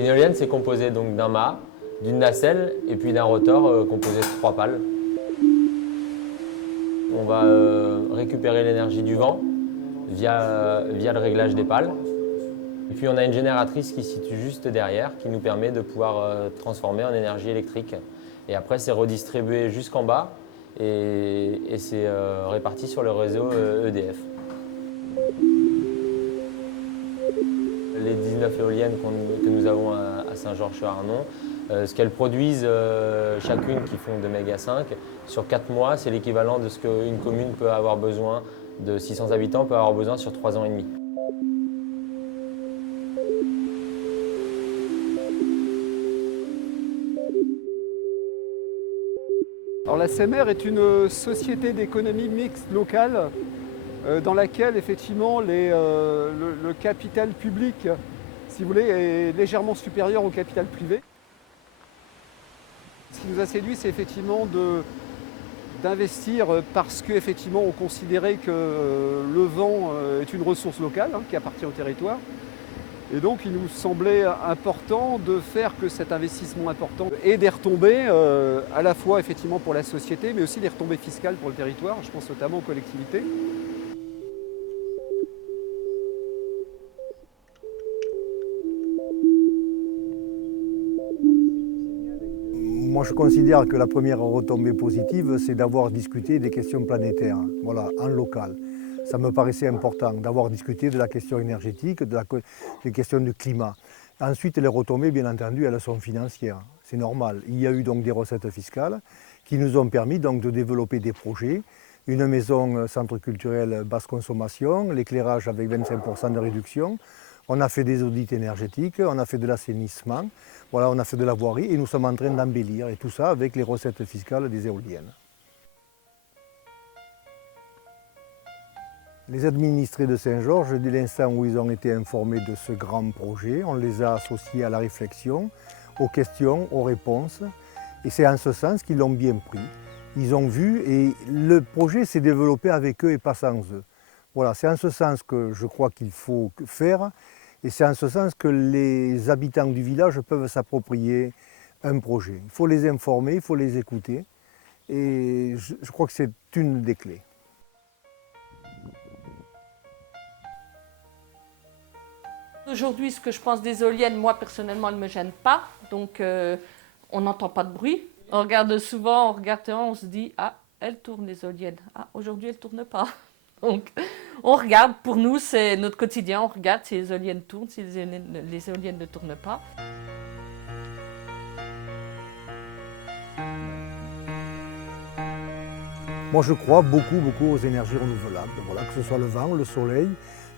Une éolienne, c'est composé donc d'un mât, d'une nacelle et puis d'un rotor composé de 3 pales. On va récupérer l'énergie du vent via le réglage des pales. Et puis on a une génératrice qui se situe juste derrière, qui nous permet de pouvoir transformer en énergie électrique. Et après, c'est redistribué jusqu'en bas et c'est réparti sur le réseau EDF. Les 19 éoliennes que nous avons à Saint-Georges-sur-Arnon, ce qu'elles produisent chacune, qui font 2 méga 5, sur 4 mois, c'est l'équivalent de ce qu'une commune peut avoir besoin, de 600 habitants, peut avoir besoin sur 3 ans et demi. Alors la SEMER est une société d'économie mixte locale dans laquelle effectivement le capital public, si vous voulez, est légèrement supérieur au capital privé. Ce qui nous a séduit, c'est effectivement d'investir parce qu'effectivement on considérait que le vent est une ressource locale qui appartient au territoire. Et donc il nous semblait important de faire que cet investissement important ait des retombées à la fois effectivement pour la société, mais aussi des retombées fiscales pour le territoire, je pense notamment aux collectivités. Moi, je considère que la première retombée positive, c'est d'avoir discuté des questions planétaires, voilà, en local. Ça me paraissait important d'avoir discuté de la question énergétique, des questions du climat. Ensuite, les retombées, bien entendu, elles sont financières. C'est normal. Il y a eu donc des recettes fiscales qui nous ont permis donc de développer des projets. Une maison centre culturel basse consommation, l'éclairage avec 25% de réduction. On a fait des audits énergétiques, on a fait de l'assainissement, voilà, on a fait de la voirie et nous sommes en train d'embellir et tout ça avec les recettes fiscales des éoliennes. Les administrés de Saint-Georges, dès l'instant où ils ont été informés de ce grand projet, on les a associés à la réflexion, aux questions, aux réponses. Et c'est en ce sens qu'ils l'ont bien pris. Ils ont vu et le projet s'est développé avec eux et pas sans eux. Voilà, c'est en ce sens que je crois qu'il faut faire. Et c'est en ce sens que les habitants du village peuvent s'approprier un projet. Il faut les informer, il faut les écouter. Et je crois que c'est une des clés. Aujourd'hui, ce que je pense des éoliennes, moi personnellement, elles ne me gênent pas. Donc, on n'entend pas de bruit. On regarde souvent, on regarde, on se dit, ah, elles tournent les éoliennes. Ah, aujourd'hui, elles ne tournent pas. Donc, on regarde, pour nous, c'est notre quotidien. On regarde si les éoliennes tournent, si les éoliennes ne tournent pas. Moi, je crois beaucoup aux énergies renouvelables. Voilà, que ce soit le vent, le soleil,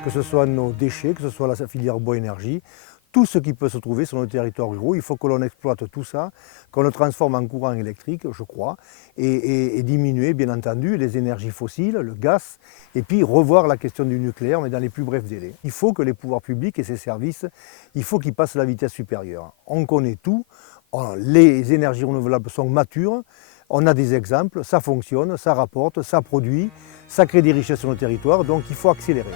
que ce soit nos déchets, que ce soit la filière bois-énergie, tout ce qui peut se trouver sur nos territoires ruraux, il faut que l'on exploite tout ça, qu'on le transforme en courant électrique, je crois, et diminuer, bien entendu, les énergies fossiles, le gaz, et puis revoir la question du nucléaire, mais dans les plus brefs délais. Il faut que les pouvoirs publics et ces services, il faut qu'ils passent à la vitesse supérieure. On connaît tout, les énergies renouvelables sont matures, on a des exemples, ça fonctionne, ça rapporte, ça produit, ça crée des richesses sur nos territoires, donc il faut accélérer.